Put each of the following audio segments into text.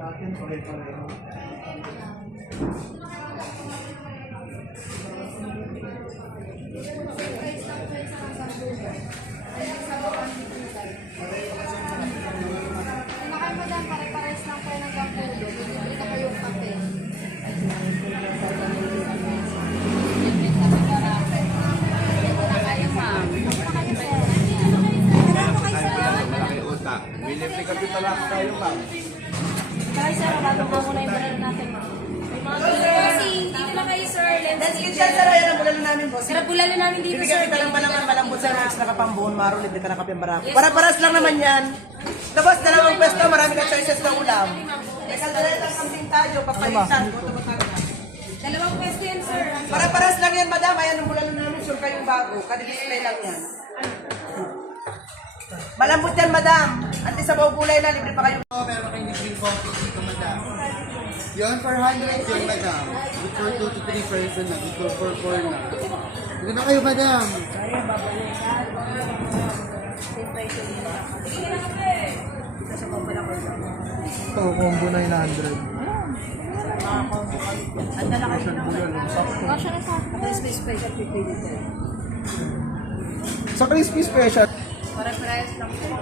Natin pare-pareho. Madam, pare-pares lang kayo ng gampulo. Bibili na kayong kape. Malaki utak. Milibre ka dito lang tayo, ma'am. Kaya sir, bago pa muna yung bulalo natin. Kasi dito lang kayo sir. Let's get yan, sir. Ayan ang bulalo namin, boss. Sir, bulalo namin dito sir. Bibigyan kita lang malangan malambot sa extra kapambuhon, maro, libre ka na kape barako. Para-paras lang naman yan. Tapos, dalawang pwesto, marami ka choices na ulam. May kalderetang kambing tayo, papalitan. Dalawang pwesto yan sir. Para-paras lang yan, madam. Ayan ang bulalo namin, sure kayong bago. Kadi-display lang yan. Malambot yan, madam. Anti sa bawang gulay na, libre pa kayo. Meron kayo libreng coffee dito, madam. Yun, 400 yun, madam. Good for 2 to 3 person na. Good for 4 na. Dito na kayo, madam. Ito, combo 900. Kasya na sa crispy special pipili sir. Sa crispy special. Pare-pares lang po.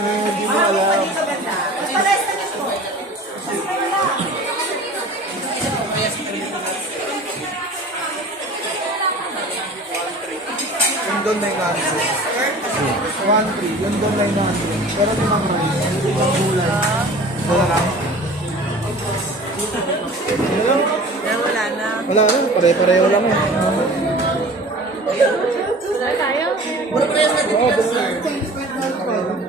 Hindi mo alam. Yung doon 900. 1-3. Yung doon 900. Pero di mang rice. Hindi mang gulay. Wala lang. Wala na. Wala lang. Pare-pareho lang eh. Wala tayo. Oo, sir. Pare-pareho lang.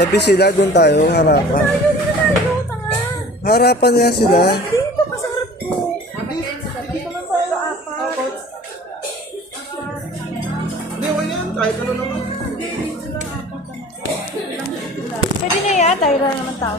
Tabi sila, doon tayo, harapan. Harapan nga sila. Dito, masarap po. Dito naman tayo. Apat. Hindi, wala yan. Kahit ano naman. Pwede na yan, tayo lang naman tao.